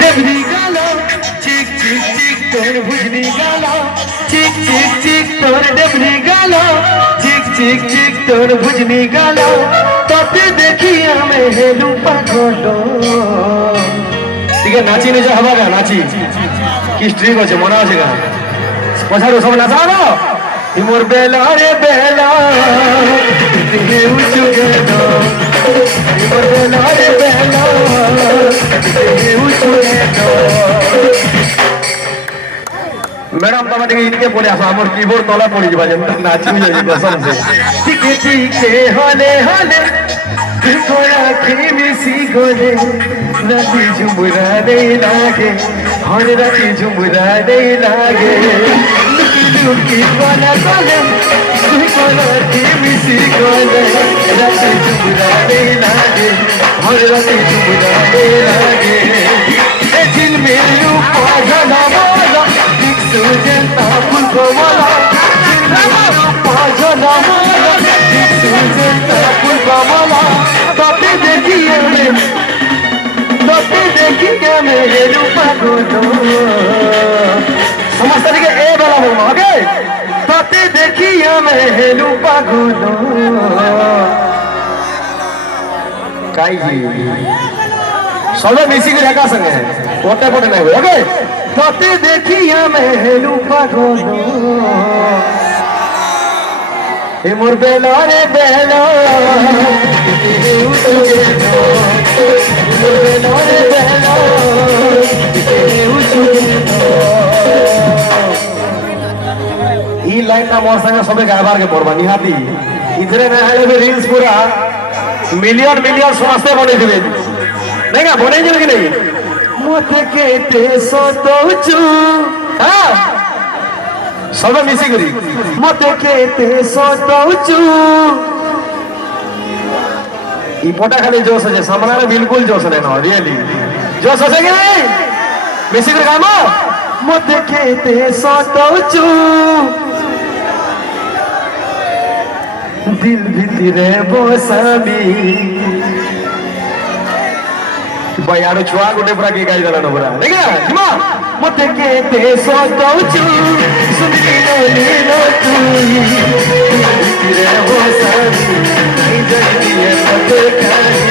ডেবরি গেল চিক চিক চিক তোর ভুজনি গেল চিক চিক চিক তোর ডেবরি গেল চিক চিক চিক তোর ভুজনি গেল তোতে দেখি আমি হেলু পাগল ঠিক আছে নাচি নিজে হবা গা নাচি কি স্ট্রিক আছে মনে আছে গা পছাড়ো সব নাচানো মোর বেলা রে বেলা উঁচু গেল মোর বেলা রে বেলা উঁচু গেল ম্যাডাম তোমার দিকে ইনকে পড়ে আসো আমার কিবোর্ড তলা পড়ে যাবা যেন নাচি যাই কসম সে টিকে টিকে হলে হলে তোরা মিশি গলে রাতি ঝুমুরা নেই লাগে হরে রাতি ঝুমুরা নেই লাগে লুকি গলা গলে তুই গলা মিশি গলে রাতি ঝুমুরা নেই লাগে হরে রাতি ঝুমুরা নেই লাগে এ ঝিলমিলু পাজনা মালা ঠিক সুজনতা ফুল কমলা ঝিলমিলু পাজনা মালা ঠিক সুজনতা ফুল কমলা তোতে দেখি আমি হেলু পাগল সমস্ত দিকে এ বেলা বলবো ওকে তোতে দেখি আমি হেলু পাগল কাইজি সবে মিশিকে একা সঙ্গে কোটে কোটে নাই ওকে তোতে দেখি আমি হেলু পাগল এ মোর বেলা রে বেলা ई लाइन ना मोर संगे सबे गायबार के पड़बा निहाती इधरे ना हेले में रील्स पूरा मिलियन मिलियन समझते बने दिबे नहीं का बने जल कि नहीं मते के ते सतौचू हां सबे मिसी करी मते के ते सतौचू ई पोटा खाली जोश है सामने में बिल्कुल जोश नहीं ना रियली जोश है कि नहीं मिसी कर काम मते के ते सतौचू दिल भितरे बसामी बयारो छुआ गोटे पूरा के गाई देला न पूरा देखा हिमा मते के ते सतौचू सुनी लो नीलो तू भितरे बसामी नहीं जल्दी है मते कानी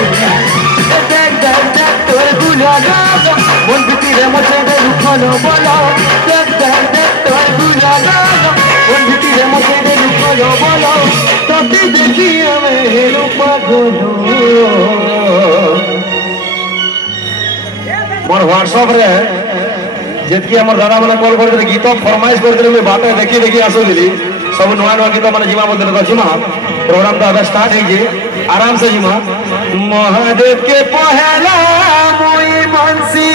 देख देख देख तोर गुला गागा मन भितरे मते दे रुखनो बोला देख देख देख तोर गुला गागा मन भितरे मते दे रुखनो बोला তোতে দেখি আমি হেলু পাগল मोर व्हाट्सएप रे जेतकी हमर दादा माने कॉल कर दे गीत फरमाइश कर दे बाटे देखी देखी आसो दिली सब नया नया गीत माने जीवा बोल दे जीमा प्रोग्राम तो अब स्टार्ट है जे आराम से जीमा महादेव के पहला मोई बंसी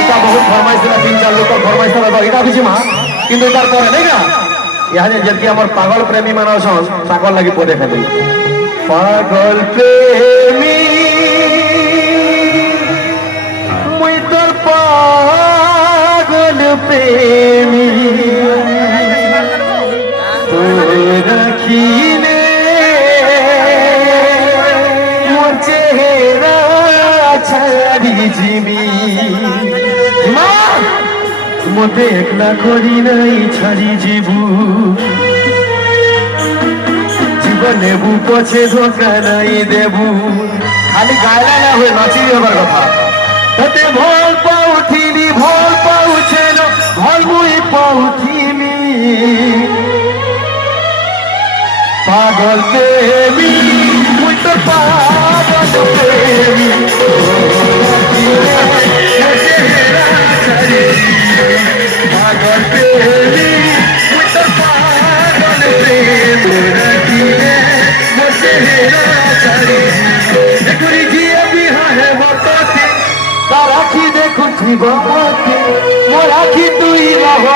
इटा बहुत फरमाइश दिला 3-4 लोग फरमाइश दिला इटा भी जीमा किंतु इटार करे नहीं का यहाँ जबकि हमार पागल प्रेमी मानव सन पागल लगी पदे खाली पागल प्रेमी मुई तोर पागल प्रेमी तोरा खीने मोर चेहरा छाड़ी जीवी मते एकला करी नहीं छाड़ी जीवू जीवन नेबू पछे धोखा नहीं देबू खाली गायला ना हुए नाची हमार कथा तते भोल पाउथिली भोल पाउछेलो भोल मुई पाउथिली पागल प्रेमी मुई तो पागल प्रेमी पागल प्रेमी मुई तो पागल प्रेमी देखुरी जी अभी है मोटा के तारा की देखु थी बाबा के मोरा की तू ही रहो